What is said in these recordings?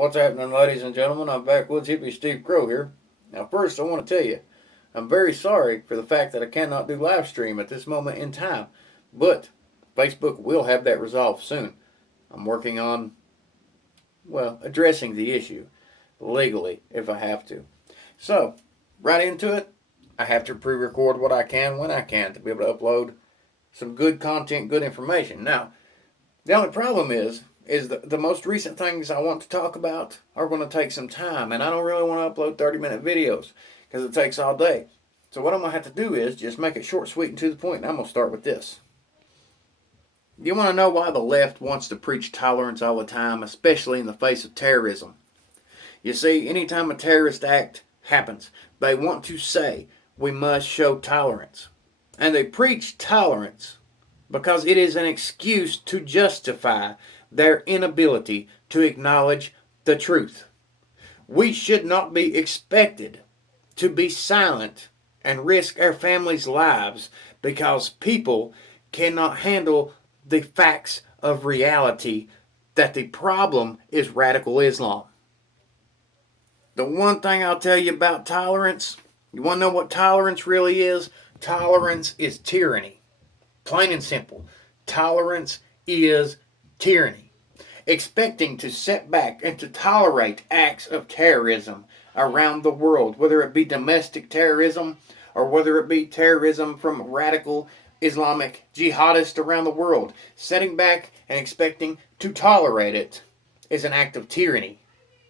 What's happening, ladies and gentlemen? I'm Backwoods Hippie Steve Crow here. Now, first, I want to tell you, I'm very sorry for the fact that I cannot do live stream at this moment in time, but Facebook will have that resolved soon. I'm working on, addressing the issue legally if I have to. So, right into it, I have to pre-record what I can when I can to be able to upload some good content, good information. Now, the only problem is the most recent things I want to talk about are going to take some time, and I don't really want to upload 30-minute videos because it takes all day. So what I'm going to have to do is just make it short, sweet, and to the point, and I'm going to start with this. You want to know why the left wants to preach tolerance all the time, especially in the face of terrorism? You see, anytime a terrorist act happens, they want to say we must show tolerance. And they preach tolerance because it is an excuse to justify their inability to acknowledge the truth. We should not be expected to be silent and risk our families' lives because people cannot handle the facts of reality that the problem is radical Islam. The one thing I'll tell you about tolerance, you want to know what tolerance really is? Tolerance is tyranny. Plain and simple. Tolerance is tyranny. Expecting to sit back and to tolerate acts of terrorism around the world, whether it be domestic terrorism or whether it be terrorism from radical Islamic jihadists around the world, sitting back and expecting to tolerate it is an act of tyranny.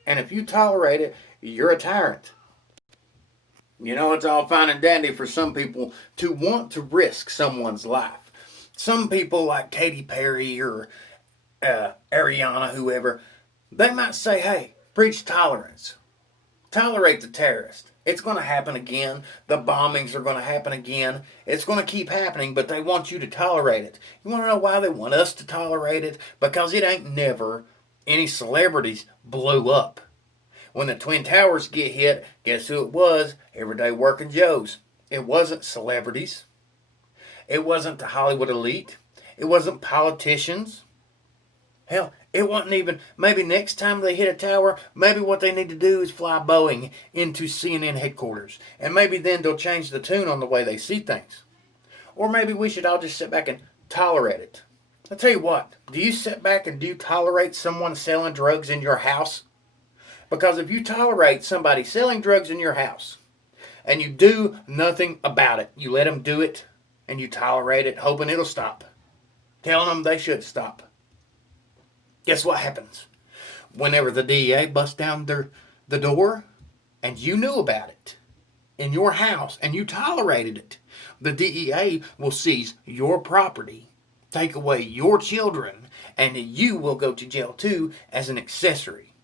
And if you tolerate it, you're a tyrant. You know, it's all fine and dandy for some people to want to risk someone's life. Some people like Katy Perry or Ariana, whoever, they might say, hey, preach tolerance. Tolerate the terrorist. It's going to happen again. The bombings are going to happen again. It's going to keep happening, but they want you to tolerate it. You want to know why they want us to tolerate it? Because it ain't never any celebrities blew up. When the Twin Towers get hit, guess who it was? Everyday working Joes. It wasn't celebrities. It wasn't the Hollywood elite. It wasn't politicians. Hell, it wasn't even, maybe next time they hit a tower, maybe what they need to do is fly Boeing into CNN headquarters. And maybe then they'll change the tune on the way they see things. Or maybe we should all just sit back and tolerate it. I'll tell you what, do you sit back and do you tolerate someone selling drugs in your house? Because if you tolerate somebody selling drugs in your house and you do nothing about it, you let them do it and you tolerate it, hoping it'll stop, telling them they should stop. Guess what happens? Whenever the DEA busts down the door and you knew about it in your house and you tolerated it, the DEA will seize your property, take away your children, and you will go to jail too as an accessory.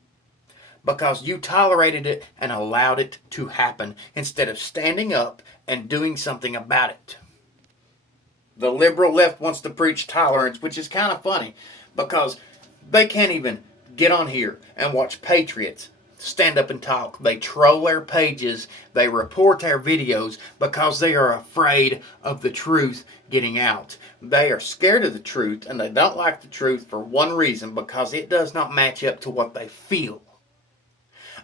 Because you tolerated it and allowed it to happen instead of standing up and doing something about it. The liberal left wants to preach tolerance, which is kind of funny because they can't even get on here and watch patriots stand up and talk. They troll their pages, they report their videos because they are afraid of the truth getting out. They are scared of the truth and they don't like the truth for one reason, because it does not match up to what they feel.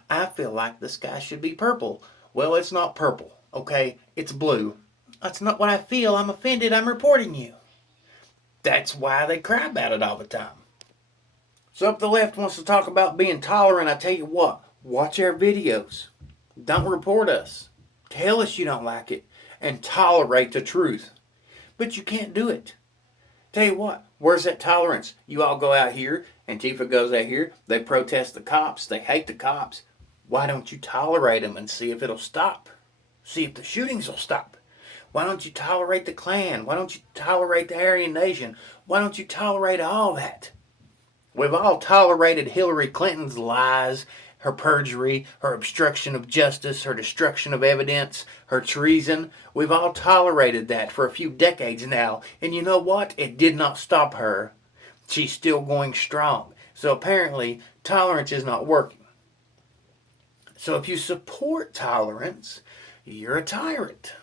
I feel like the sky should be purple. Well, it's not purple, okay? It's blue. That's not what I feel. I'm offended. I'm reporting you. That's why they cry about it all the time. So if the left wants to talk about being tolerant, I tell you what, watch our videos. Don't report us. Tell us you don't like it. And tolerate the truth. But you can't do it. Tell you what, where's that tolerance? You all go out here, Antifa goes out here, they protest the cops, they hate the cops. Why don't you tolerate them and see if it'll stop? See if the shootings will stop. Why don't you tolerate the Klan? Why don't you tolerate the Aryan Nation? Why don't you tolerate all that? We've all tolerated Hillary Clinton's lies, her perjury, her obstruction of justice, her destruction of evidence, her treason. We've all tolerated that for a few decades now. And you know what? It did not stop her. She's still going strong. So apparently, tolerance is not working. So if you support tolerance, you're a tyrant.